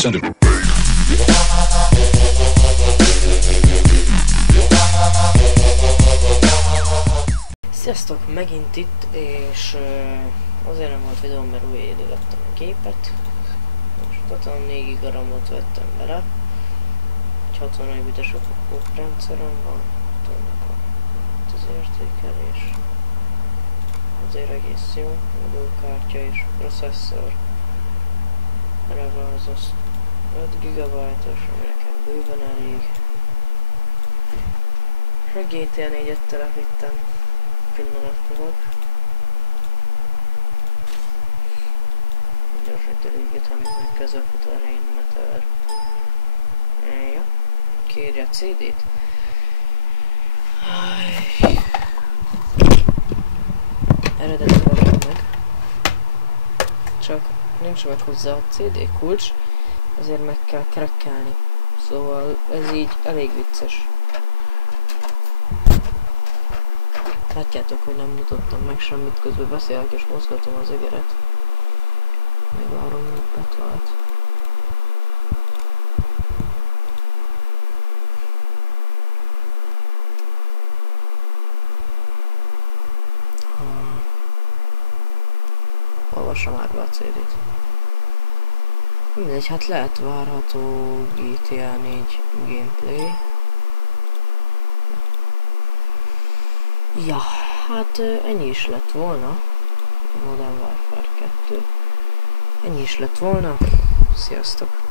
Send it. Sziasztok, megint itt, és azért nem volt videóm, mert újraélővettem a gépet. Most 64 GB RAM-ot vettem bele. Egy 64 bites okrendszerem van, az értékelés. Azért egész jó, videókártya és processzor. Erre az 5 GB-os, ami nekem bőven elég. És a GTA 4-et telepítem pillanatnyilag. Gyorsan elégítem, hogy közel fut a Rain Meteor. Ja, kérje a CD-t. Eredetileg meg. Csak nincs meg hozzá a CD kulcs, ezért meg kell krekkelni. Szóval ez így elég vicces. Látjátok, hogy nem mutattam meg semmit, közben beszélek és mozgatom az egeret. Még várom, hogy betvált. Olvassa már be a CD-t. Mindegy, hát lehet várható GTA 4 gameplay. Ja, hát ennyi is lett volna. A Modern Warfare 2. Ennyi is lett volna. Sziasztok!